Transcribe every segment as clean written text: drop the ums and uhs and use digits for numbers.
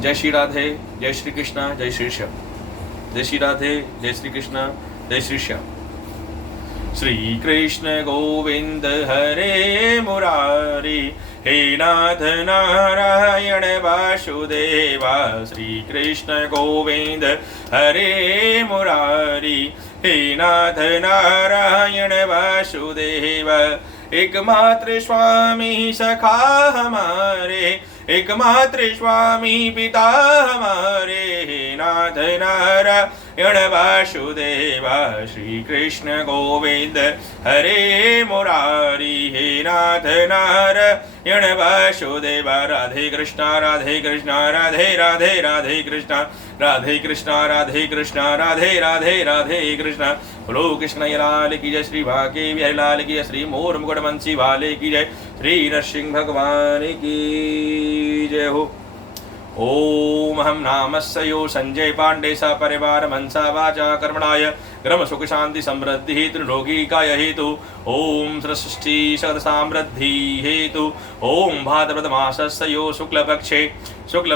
जय श्री राधे, जय श्री कृष्णा, जय श्री श्याम। जय श्री राधे, जय श्री कृष्णा, जय श्री श्याम। श्री कृष्ण गोविंद हरे मुरारी, हे नाथ नारायण वासुदेवा। श्री कृष्ण गोविंद हरे मुरारी, हे नाथ नारायण वासुदेवा। एकमात्र स्वामी सखा हमारे, एकमात्र स्वामी पिता हमारे, हे नाथ नारायण वासुदेवा। श्री कृष्ण गोविंद हरे मुरारी, हे नाथ नारायण वासुदेवा। राधे कृष्णा राधे कृष्णा राधे राधे राधे कृष्णा, राधे कृष्णा राधे कृष्णा राधे राधे राधे कृष्णा। बोलो कृष्ण लाल की जय, श्री भाके बिहारी लाल की जय, श्री मोर मुकुट बंसी वाले की जय, श्री नरसिंह भगवान की जय हो। ओम हम नामस्यो संजय पांडे सा परिवार मनसा वाचा कर्मणाय ग्रम सुख शांति समृद्धि हेतु रोगी काय हेतु। ओम सृष्टि सद समृद्धि हेतु। ओम भाद्रपद मासस्यो शुक्ल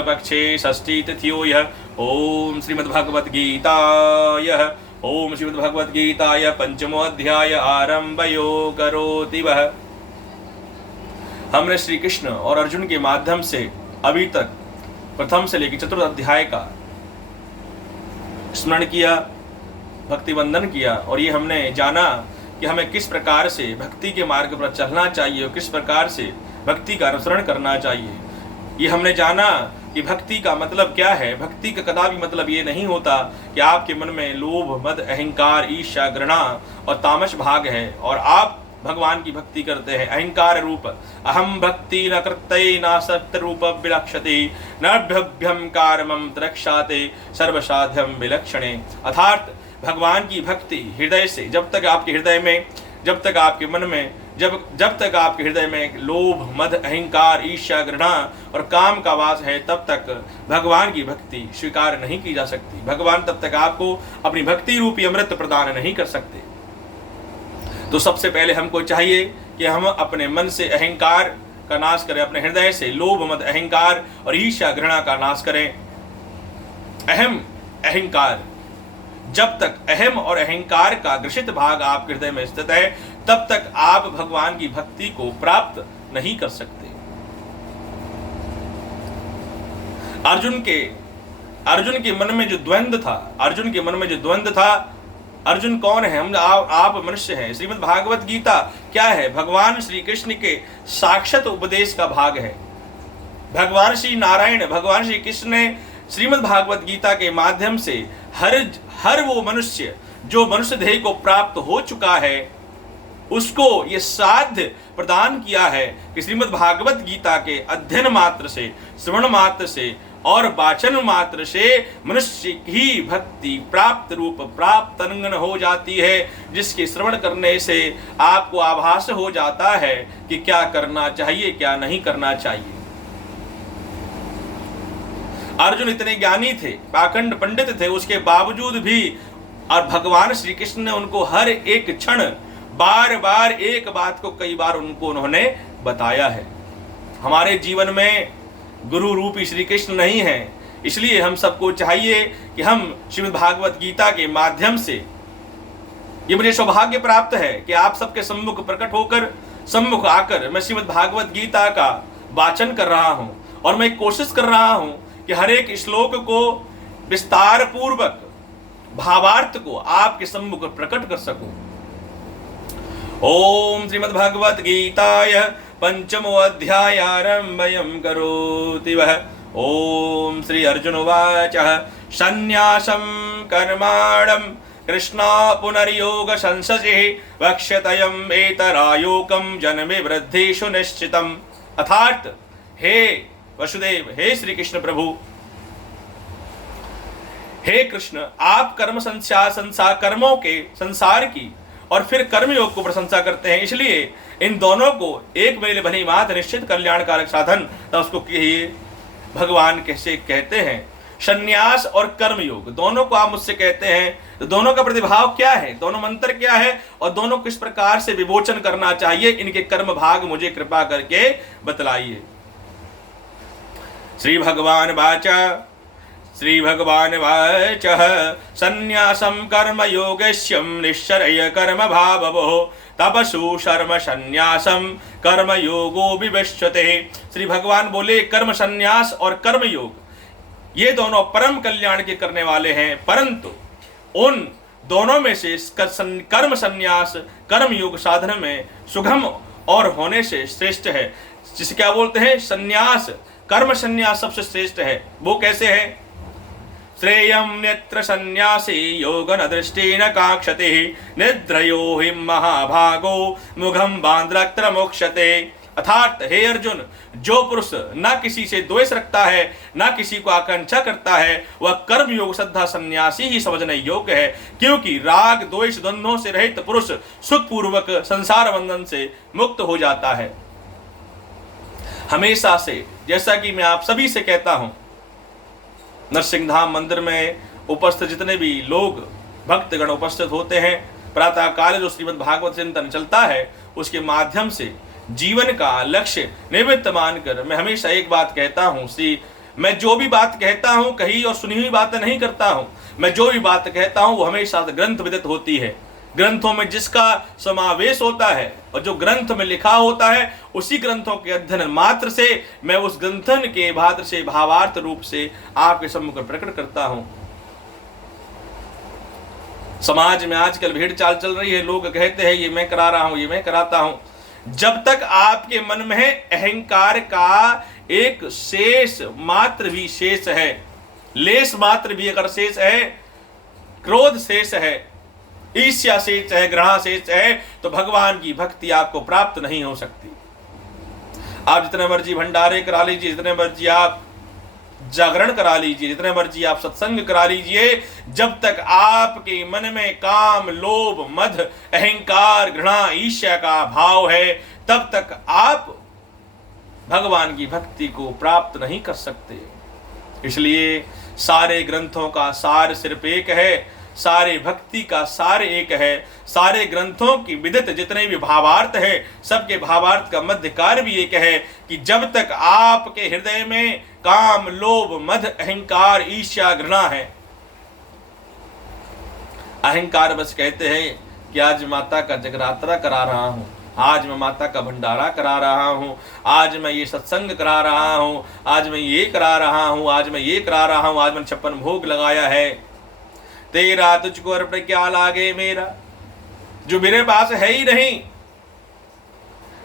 पक्षे षष्ठी तिथियो यः। ओम श्रीमद्भगवद गीताय, ओम श्रीमद्भगवद गीताय पंचमो अध्याय आरंभयो करोति वः। हमने श्री कृष्ण और अर्जुन के माध्यम से अभी तक प्रथम से लेकर चतुर्थ अध्याय का स्मरण किया, भक्ति वंदन किया, और ये हमने जाना कि हमें किस प्रकार से भक्ति के मार्ग पर चलना चाहिए और किस प्रकार से भक्ति का अनुसरण करना चाहिए। ये हमने जाना कि भक्ति का मतलब क्या है। भक्ति का कदापि मतलब ये नहीं होता कि आपके मन में लोभ, मद, अहंकार, ईर्ष्या, घृणा और तामस भाग है और आप भगवान की भक्ति करते हैं। अहंकार रूप अहम भक्ति न कृत्य न सत्य रूप विलक्षते नभ्यभ्यम कारमम द्रक्षाते सर्वसाध्यम विलक्षणे। अर्थात भगवान की भक्ति हृदय से, जब तक आपके हृदय में, जब तक आपके मन में, जब तक आपके हृदय में लोभ, मद, अहंकार, ईर्ष्या, घृणा और काम का वास है, तब तक भगवान की भक्ति स्वीकार नहीं की जा सकती। भगवान तब तक आपको अपनी भक्ति रूपी अमृत प्रदान नहीं कर सकते। तो सबसे पहले हमको चाहिए कि हम अपने मन से अहंकार का नाश करें, अपने हृदय से लोभ, मद, अहंकार और ईर्ष्या, घृणा का नाश करें। अहम अहंकार, जब तक अहम और अहंकार का ग्रसित भाग आपके हृदय में स्थित है, तब तक आप भगवान की भक्ति को प्राप्त नहीं कर सकते। अर्जुन के मन में जो द्वंद्व था, अर्जुन कौन है? हम आप मनुष्य हैं। श्रीमद् भागवत गीता क्या है? भगवान श्री कृष्ण के साक्षात उपदेश का भाग है। भगवान श्री नारायण, भगवान श्री कृष्ण ने श्रीमद् भागवत गीता के माध्यम से हर वो मनुष्य जो मनुष्य देह को प्राप्त हो चुका है, उसको ये साध्य प्रदान किया है कि श्रीमद् भागवत गीता के अध्ययन मात्र से, श्रवण मात्र से और वाचन मात्र से मनुष्य की भक्ति प्राप्त तनंगन हो जाती है, जिसके श्रवण करने से आपको आभास हो जाता है कि क्या करना चाहिए, क्या नहीं करना चाहिए। अर्जुन इतने ज्ञानी थे, पाखंड पंडित थे, उसके बावजूद भी और भगवान श्री कृष्ण ने उनको हर एक क्षण बार बार एक बात को कई बार उन्होंने बताया है। हमारे जीवन में गुरु रूपी श्री कृष्ण नहीं है, इसलिए हम सबको चाहिए कि हम श्रीमद् भागवत गीता के माध्यम से, ये मुझे सौभाग्य प्राप्त है कि आप सबके सम्मुख प्रकट होकर, सम्मुख आकर मैं श्रीमद् भागवत गीता का वाचन कर रहा हूं और मैं कोशिश कर रहा हूं कि हर एक श्लोक को विस्तार पूर्वक भावार्थ को आपके सम्मुख प्रकट कर सकूं। ओम श्रीमद् भागवत गीताय पंचमो अध्याय आरंभयं करोति वः। ओम श्री अर्जुन उवाच संन्यासं कर्माणं कृष्णा पुनर्योग संससिः वक्ष्यतयम् एतरायोकं जन्मे वृद्धिषु निश्चितम्। अर्थात हे वसुदेव, हे श्री कृष्ण प्रभु, हे कृष्ण, आप कर्मों के संसार की और फिर कर्मयोग को प्रशंसा करते हैं, इसलिए इन दोनों को एक मेरे भली बात निश्चित कल्याणकारक साधन तो उसको भगवान कैसे कहते हैं। संन्यास और कर्मयोग दोनों को आप मुझसे कहते हैं, तो दोनों का प्रतिभाव क्या है, दोनों मंत्र क्या है और दोनों किस प्रकार से विमोचन करना चाहिए, इनके कर्म भाग मुझे कृपा करके बतलाइए। श्री भगवान वाचः संन्यासं कर्म योगेश्यम निश्चर्य कर्म भाववो तपसु शर्म संन्यासम कर्म योगो विवश्यते। श्री भगवान बोले कर्म संन्यास और कर्म योग ये दोनों परम कल्याण के करने वाले हैं, परंतु उन दोनों में से कर्म संन्यास कर्म योग साधन में सुगम और होने से श्रेष्ठ है। जिसे क्या बोलते हैं, संन्यास, कर्म संन्यास सबसे श्रेष्ठ है। वो कैसे है, श्रेयम नेत्र संन्यासी योग न दृष्टि न काक्षते निद्रयो हि महाभागो मुखम बांद्रत्र मोक्षते। अर्थात हे अर्जुन, जो पुरुष न किसी से द्वेष रखता है न किसी को आकांक्षा करता है वह कर्म योग श्रद्धा सन्यासी ही समझने योग्य है, क्योंकि राग द्वेष द्वंद्वों से रहित पुरुष सुखपूर्वक संसार बंधन से मुक्त हो जाता है। हमेशा से जैसा कि मैं आप सभी से कहता हूं, नरसिंह धाम मंदिर में उपस्थित जितने भी लोग भक्तगण उपस्थित होते हैं, प्रातः काल जो श्रीमद् भागवत चिंतन चलता है उसके माध्यम से जीवन का लक्ष्य निमित्त मानकर मैं हमेशा एक बात कहता हूं, मैं जो भी बात कहता हूं कही और सुनी हुई बातें नहीं करता हूं। मैं जो भी बात कहता हूं वो हमेशा ग्रंथ विदित होती है। ग्रंथों में जिसका समावेश होता है और जो ग्रंथ में लिखा होता है उसी ग्रंथों के अध्ययन मात्र से मैं उस ग्रंथन के भाद्र से भावार्थ रूप से आपके सम्मुख प्रकट करता हूं। समाज में आजकल भीड़ चाल चल रही है, लोग कहते हैं ये मैं करा रहा हूं, ये मैं कराता हूं। जब तक आपके मन में अहंकार का एक शेष मात्र भी शेष है, लेस मात्र भी अगर शेष है, क्रोध शेष है, ईर्ष्या शेष है, घृणा शेष है, तो भगवान की भक्ति आपको प्राप्त नहीं हो सकती। आप जितने मर्जी भंडारे करा लीजिए, जितने मर्जी आप जागरण करा लीजिए, जितने मर्जी आप सत्संग करा लीजिए, जब तक आपके मन में काम लोभ मद अहंकार घृणा ईर्ष्या का भाव है तब तक आप भगवान की भक्ति को प्राप्त नहीं कर सकते। इसलिए सारे ग्रंथों का सार सिर्फ एक है, सारे भक्ति का सार एक है। सारे ग्रंथों की विदित जितने भी भावार्थ है सबके भावार्थ का मध्यकार भी एक है कि जब तक आपके हृदय में काम लोभ मद अहंकार ईर्ष्या घृणा है, अहंकार बस कहते हैं कि आज माता का जगरात्रा करा रहा हूं, आज मैं माता का भंडारा करा रहा हूं, आज मैं ये सत्संग करा रहा हूं, आज मैं ये करा रहा हूं, आज मैं ये करा रहा हूं, आज मैंने 56 भोग लगाया है। तेरा तुझको अर्पण क्या लागे मेरा, जो मेरे पास है ही नहीं।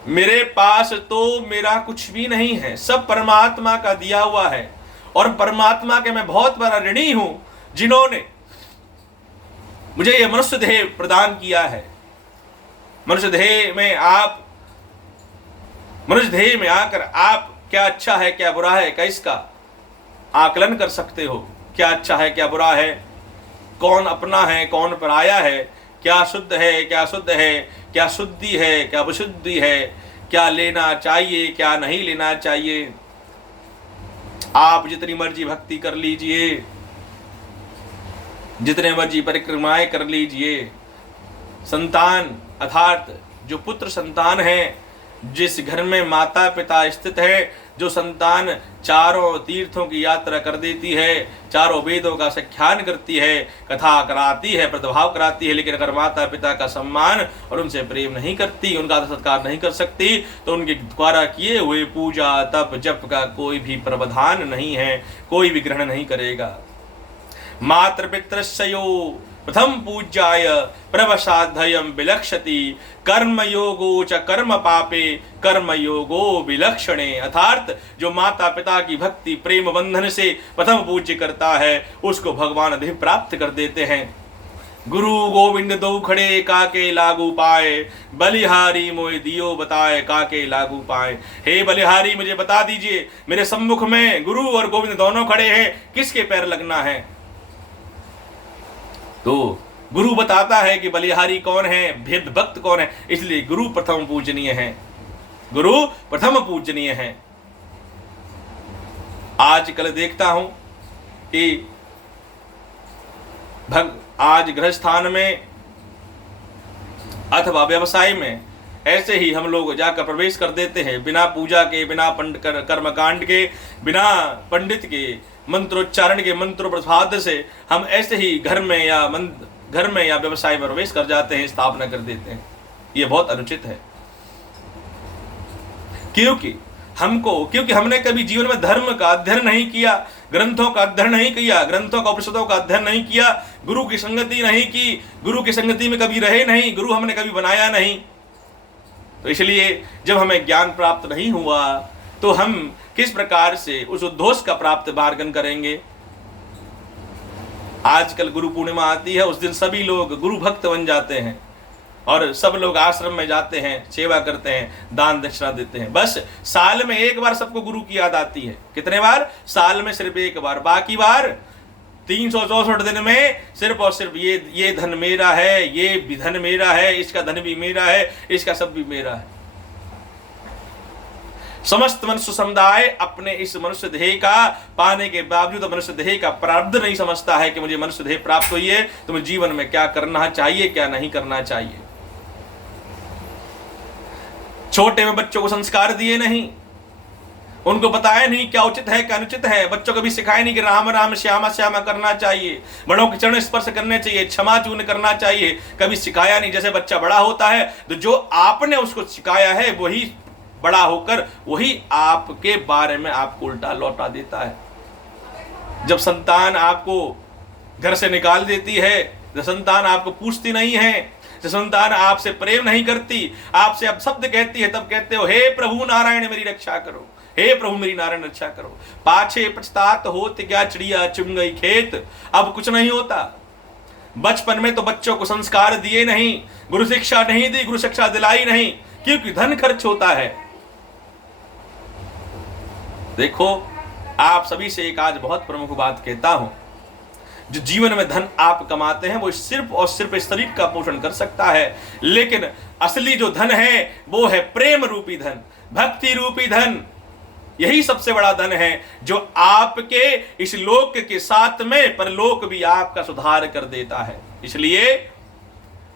मेरे पास तो मेरा कुछ भी नहीं है, सब परमात्मा का दिया हुआ है और परमात्मा के मैं बहुत बड़ा ऋणी हूं जिन्होंने मुझे यह मनुष्य देह प्रदान किया है। मनुष्य देह में आकर आप क्या अच्छा है क्या बुरा है क्या इसका आकलन कर सकते हो। क्या अच्छा है क्या बुरा है, कौन अपना है कौन पराया है, क्या शुद्ध है क्या शुद्ध है, क्या शुद्धि है क्या विशुद्धि है, क्या लेना चाहिए क्या नहीं लेना चाहिए। आप जितनी मर्जी भक्ति कर लीजिए, जितने मर्जी परिक्रमाएं कर लीजिए, संतान अर्थात जो पुत्र संतान है, जिस घर में माता पिता स्थित है, जो संतान चारों तीर्थों की यात्रा कर देती है, चारों वेदों का संख्यान करती है, कथा कराती है, प्रतिभाव कराती है, लेकिन अगर माता पिता का सम्मान और उनसे प्रेम नहीं करती, उनका सत्कार नहीं कर सकती, तो उनके द्वारा किए हुए पूजा तप जप का कोई भी प्रावधान नहीं है, कोई भी ग्रहण नहीं करेगा। मात्र पितृस्यो प्रथम पूज्याय प्रवसाध्ययम विलक्षति कर्म योगो च कर्म पापे कर्म योगो विलक्षणे। अर्थात जो माता पिता की भक्ति प्रेम बंधन से प्रथम पूज्य करता है उसको भगवान अधि प्राप्त कर देते हैं। गुरु गोविंद दो खड़े काके लागू पाए, बलिहारी मोय दियो बताए काके लागू पाए। हे बलिहारी मुझे बता दीजिए, मेरे सम्मुख में गुरु और गोविंद दोनों खड़े हैं, किसके पैर लगना है। तो गुरु बताता है कि बलिहारी कौन है, भेद भक्त कौन है, इसलिए गुरु प्रथम पूजनीय है, गुरु प्रथम पूजनीय है। आजकल देखता हूं कि आज गृहस्थान में अथवा व्यवसाय में ऐसे ही हम लोग जाकर प्रवेश कर देते हैं, बिना पूजा के, बिना कर्मकांड के, बिना पंडित के मंत्रोच्चारण के, मंत्र प्रसाद से हम ऐसे ही घर में या व्यवसाय में प्रवेश कर जाते हैं, स्थापना कर देते हैं। ये बहुत अनुचित है। क्योंकि हमने कभी जीवन में धर्म का अध्ययन नहीं किया, ग्रंथों का अध्ययन नहीं किया, ग्रंथों का उपनिषदों का अध्ययन नहीं किया, गुरु की संगति नहीं की, गुरु की संगति में कभी रहे नहीं, गुरु हमने कभी बनाया नहीं। तो इसलिए जब हमें ज्ञान प्राप्त नहीं हुआ तो हम किस प्रकार से उस उद्घोष का प्राप्त मार्गन करेंगे। आजकल गुरु पूर्णिमा आती है, उस दिन सभी लोग गुरु भक्त बन जाते हैं और सब लोग आश्रम में जाते हैं, सेवा करते हैं, दान दक्षिणा देते हैं। बस साल में एक बार सबको गुरु की याद आती है। कितने बार? साल में सिर्फ एक बार। बाकी बार 364 दिन में सिर्फ और सिर्फ ये धन मेरा है, ये भी धन मेरा है, इसका धन भी मेरा है, इसका सब भी मेरा है। समस्त मनुष्य समुदाय अपने इस मनुष्य देह का पाने के बावजूद मनुष्य देह का प्रारब्ध नहीं समझता है कि मुझे मनुष्य देह प्राप्त हुई है तो मुझे जीवन में क्या करना चाहिए, क्या नहीं करना चाहिए। छोटे में बच्चों को संस्कार दिए नहीं, उनको बताया नहीं क्या उचित है क्या अनुचित है। बच्चों को भी सिखाया नहीं कि राम राम श्यामा श्यामा करना चाहिए, बड़ों के चरण स्पर्श करने चाहिए, क्षमा चूर्ण करना चाहिए, कभी सिखाया नहीं। जैसे बच्चा बड़ा होता है तो जो आपने उसको सिखाया है वही बड़ा होकर वही आपके बारे में आपको उल्टा लौटा देता है। जब संतान आपको घर से निकाल देती है, जब संतान आपको पूछती नहीं है, जब संतान आपसे प्रेम नहीं करती, आपसे अब शब्द कहती है, तब कहते हो हे प्रभु नारायण मेरी रक्षा करो, हे प्रभु मेरी नारायण रक्षा करो। पाछे पछतात होत क्या चिड़िया चुन गई खेत। अब कुछ नहीं होता। बचपन में तो बच्चों को संस्कार दिए नहीं, गुरु शिक्षा नहीं दी, गुरु शिक्षा दिलाई नहीं, क्योंकि धन खर्च होता है। देखो, आप सभी से एक आज बहुत प्रमुख बात कहता हूं, जो जीवन में धन आप कमाते हैं वो सिर्फ और सिर्फ इस शरीर का पोषण कर सकता है, लेकिन असली जो धन है वो है प्रेम रूपी धन, भक्ति रूपी धन। यही सबसे बड़ा धन है जो आपके इस लोक के साथ में परलोक भी आपका सुधार कर देता है। इसलिए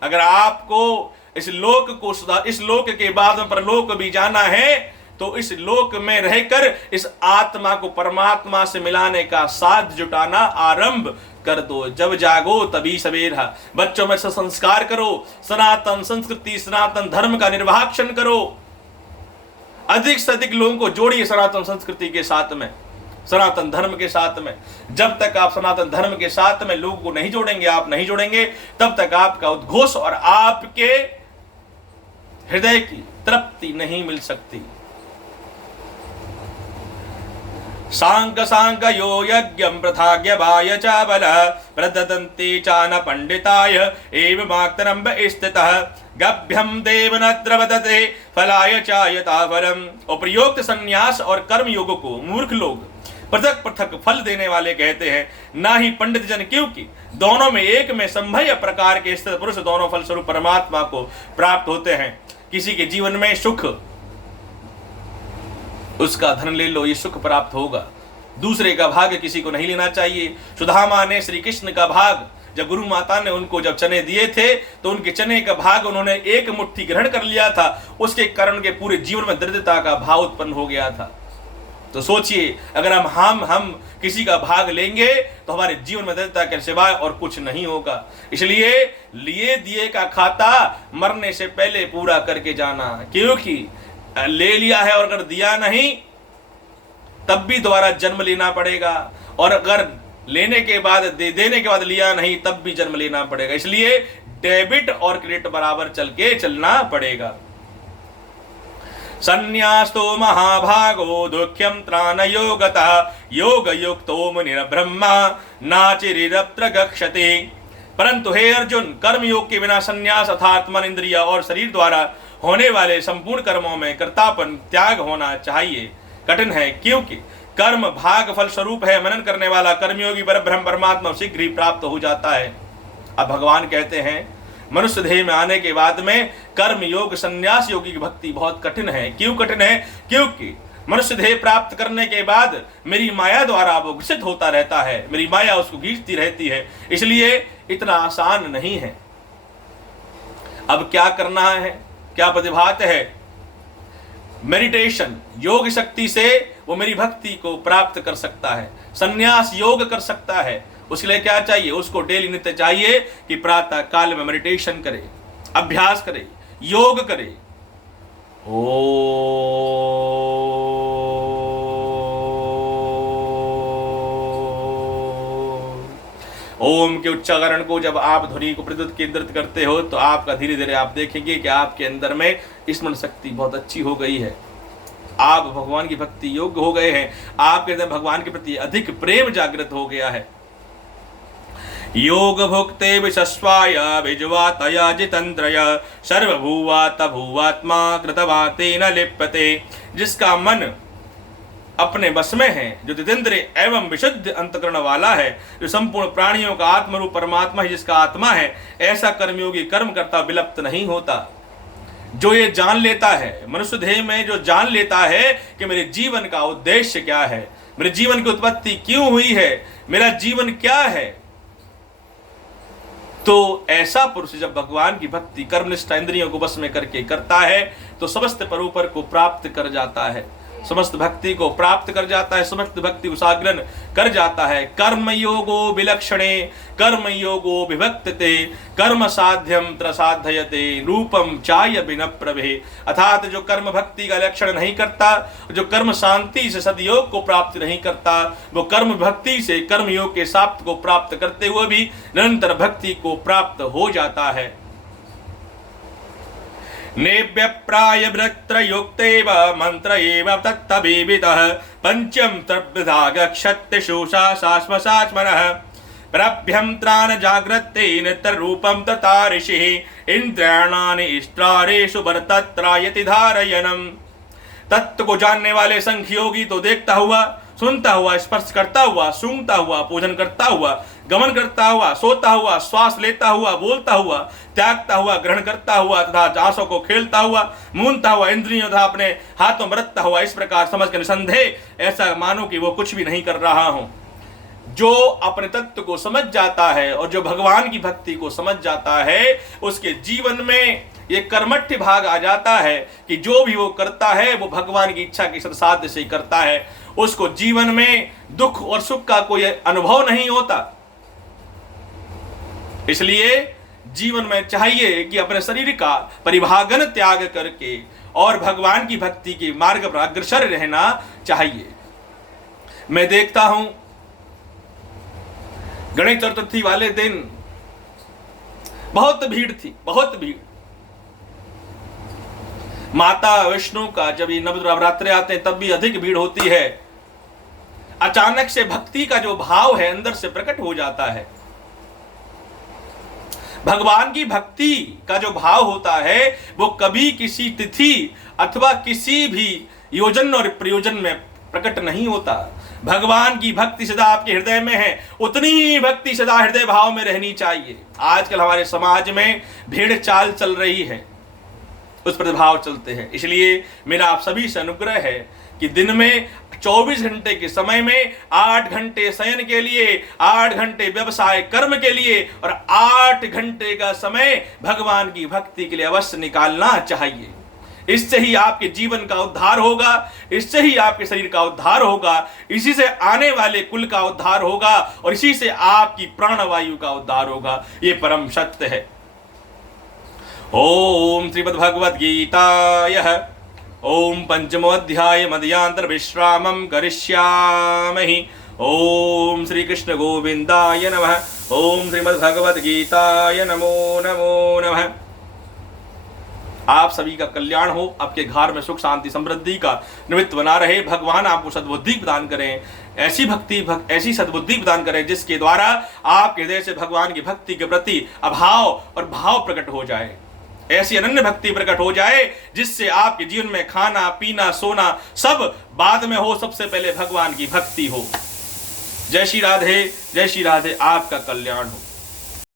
अगर आपको इस लोक के बाद में परलोक भी जाना है तो इस लोक में रहकर इस आत्मा को परमात्मा से मिलाने का साथ जुटाना आरंभ कर दो। जब जागो तभी सवेरा। बच्चों में से संस्कार करो, सनातन संस्कृति सनातन धर्म का निर्वाहक्षण करो। अधिक से अधिक लोगों को जोड़िए सनातन संस्कृति के साथ में, सनातन धर्म के साथ में। जब तक आप सनातन धर्म के साथ में लोगों को नहीं जोड़ेंगे, आप नहीं जोड़ेंगे, तब तक आपका उद्घोष और आपके हृदय की तृप्ति नहीं मिल सकती। सांक सांक यो यज्ञं प्रथाज्ञवाय च बल प्रददन्ति चान पंडिताय एव माक्तरम्ब स्थितः गभ्यम देव न द्रवदते फलाय च यथा फलम। उपयुक्त संन्यास और कर्म योग को मूर्ख लोग पृथक पृथक फल देने वाले कहते हैं, ना ही पंडित जन, क्योंकि दोनों में एक में संभय प्रकार के स्थित पुरुष दोनों फल स्वरूप परमात्मा को प्राप्त होते हैं। किसी के जीवन में सुख, उसका धन ले लो, ये सुख प्राप्त होगा। दूसरे का भाग किसी को नहीं लेना चाहिए। सुदामा ने श्री कृष्ण का भाग, जब गुरु माता ने उनको जब चने दिए थे तो उनके चने का भाग उन्होंने एक मुट्ठी ग्रहण कर लिया था। उसके कारण के पूरे जीवन में दरिद्रता का भाव उत्पन्न हो गया था। तो सोचिए, अगर हम किसी का भाग लेंगे तो हमारे जीवन में दरिद्रता के सिवाय और कुछ नहीं होगा। इसलिए लिए दिए का खाता मरने से पहले पूरा करके जाना, क्योंकि ले लिया है और अगर दिया नहीं तब भी दोबारा जन्म लेना पड़ेगा, और अगर लेने के बाद देने के बाद लिया नहीं तब भी जन्म लेना पड़ेगा। इसलिए डेबिट और क्रेडिट बराबर चलना पड़ेगा। संन्यास्तो महाभागो दुःख्यं त्राणयो गतः योग युक्तो मुनिर्ब्रह्मा नाचिरिरत्र गच्छति। परंतु हे अर्जुन, कर्म योग के बिना संन्यास अर्थात मन, इंद्रिय और शरीर द्वारा होने वाले संपूर्ण कर्मों में कर्तापन त्याग होना चाहिए। कठिन है, क्योंकि कर्म भाग फल स्वरूप है। मनन करने वाला कर्मयोगी परब्रह्म परमात्मा शीघ्र ही प्राप्त हो जाता है। अब भगवान कहते हैं मनुष्य देह में आने के बाद में कर्म योग संन्यास योगी की भक्ति बहुत कठिन है। क्यों कठिन है? क्योंकि मनुष्य देह प्राप्त करने के बाद मेरी माया द्वारा वो घुसित होता रहता है, मेरी माया उसको खींचती रहती है, इसलिए इतना आसान नहीं है। अब क्या करना है? क्या प्रतिभात है? मेडिटेशन, योग शक्ति से वो मेरी भक्ति को प्राप्त कर सकता है, संन्यास योग कर सकता है। उसके लिए क्या चाहिए? उसको डेली नित्य चाहिए कि प्रातः काल में मेडिटेशन करे, अभ्यास करे, योग करे। ओम के उच्चारण को जब आप ध्वनि को प्रद्युत केंद्रित करते हो तो आपका धीरे धीरे आप देखेंगे कि आपके अंदर में स्मरण शक्ति बहुत अच्छी हो गई है। आप भगवान की भक्ति योग्य हो गए हैं। आपके अंदर भगवान के प्रति अधिक प्रेम जागृत हो गया है। योग भुक्ते विशस्वाय विजवातया जितंत्रय सर्वभूवात भूवात्मा कृतवातेन लिप्यते। जिसका मन अपने बस में है, जो जितेंद्र एवं विशुद्ध अंतकरण वाला है, जो संपूर्ण प्राणियों का आत्मरूप परमात्मा है, जिसका आत्मा है, ऐसा कर्मयोगी कर्म करता विलुप्त नहीं होता। जो ये जान लेता है, मनुष्य देह में जो जान लेता है कि मेरे जीवन का उद्देश्य क्या है, मेरे जीवन की उत्पत्ति क्यों हुई है, मेरा जीवन क्या है, तो ऐसा पुरुष जब भगवान की भक्ति कर्मनिष्ठ इंद्रियों को बस में करके करता है तो समस्त परोपर को प्राप्त कर जाता है, समस्त भक्ति को प्राप्त कर जाता है, समस्त भक्ति को साग्रहण कर जाता है। कर्म योगो विलक्षणे कर्म योगो विभक्तते कर्म साध्यम त्रसाध्ययते रूपम चाय बिन प्रभे। अर्थात जो कर्म भक्ति का लक्षण नहीं करता, जो कर्म शांति से सदयोग को प्राप्त नहीं करता, वो कर्म भक्ति से कर्म योग के साप्त को प्राप्त करते हुए भी निरंतर भक्ति को प्राप्त हो जाता है। नेभ्य प्राय वृत्रयुक्तेव मंत्र एव तत्तभिवितः पंचम तद्विधा गच्छत्यशोषा शाश्मशाश्मनः प्रभ्यं त्राण जाग्रते नित्य रूपम तथा ऋषिः इंद्रियाणानि इष्टारेषु वर्तत्रायति धारयनम्। तत्व को जानने वाले संख्य योगी तो देखता हुआ, सुनता हुआ, स्पर्श करता हुआ, सूंघता हुआ, पूजन करता हुआ, गमन करता हुआ, सोता हुआ, श्वास लेता हुआ, बोलता हुआ, त्यागता हुआ, ग्रहण करता हुआ तथा आंसू को खेलता हुआ, मूंदता हुआ, इंद्रियों तथा अपने हाथों में रखता हुआ, इस प्रकार समझ कर निसंदेह ऐसा मानो कि वो कुछ भी नहीं कर रहा हूं। जो अपने तत्व को समझ जाता है और जो भगवान की भक्ति को समझ जाता है, उसके जीवन में ये कर्मठ्य भाग आ जाता है कि जो भी वो करता है वो भगवान की इच्छा के साथ से ही करता है। उसको जीवन में दुख और सुख का कोई अनुभव नहीं होता। इसलिए जीवन में चाहिए कि अपने शरीर का परिभागन त्याग करके और भगवान की भक्ति के मार्ग पर अग्रसर रहना चाहिए। मैं देखता हूं गणेश चतुर्थी वाले दिन बहुत भीड़ थी, बहुत भीड़। माता विष्णु का जब ये नवरात्रे आते हैं तब भी अधिक भीड़ होती है। अचानक से भक्ति का जो भाव है अंदर से प्रकट हो जाता है। भगवान की भक्ति का जो भाव होता है वो कभी किसी तिथि अथवा किसी भी योजन और प्रयोजन में प्रकट नहीं होता। भगवान की भक्ति सदा आपके हृदय में है, उतनी ही भक्ति सदा हृदय भाव में रहनी चाहिए। आजकल हमारे समाज में भेड़ चाल चल रही है, उस प्रभाव चलते हैं। इसलिए मेरा आप सभी से अनुग्रह है कि दिन में 24 घंटे के समय में 8 घंटे शयन के लिए, 8 घंटे व्यवसाय कर्म के लिए और 8 घंटे का समय भगवान की भक्ति के लिए अवश्य निकालना चाहिए। इससे ही आपके जीवन का उद्धार होगा, इससे ही आपके शरीर का उद्धार होगा, इसी से आने वाले कुल का उद्धार होगा और इसी से आपकी प्राणवायु का उद्धार होगा। ये परम सत्य है। ओम श्रीमद्भगवद्गीतायः ओम पंचमोऽध्याय मध्यांतर विश्रामं करिष्यामि। ओम श्री कृष्ण गोविंदाय नमः। ओम श्रीमद्भगवद्गीताय नमो नमो नमः। आप सभी का कल्याण हो, आपके घर में सुख शांति समृद्धि का निमित्त बना रहे। भगवान आपको सद्बुद्धि प्रदान करें, ऐसी भक्ति ऐसी सद्बुद्धि प्रदान करें जिसके द्वारा आपके हृदय से भगवान की भक्ति के प्रति अभाव और भाव प्रकट हो जाए। ऐसी अनन्य भक्ति प्रकट हो जाए जिससे आपके जीवन में खाना पीना सोना सब बाद में हो, सबसे पहले भगवान की भक्ति हो। जय श्री राधे, जय श्री राधे। आपका कल्याण हो।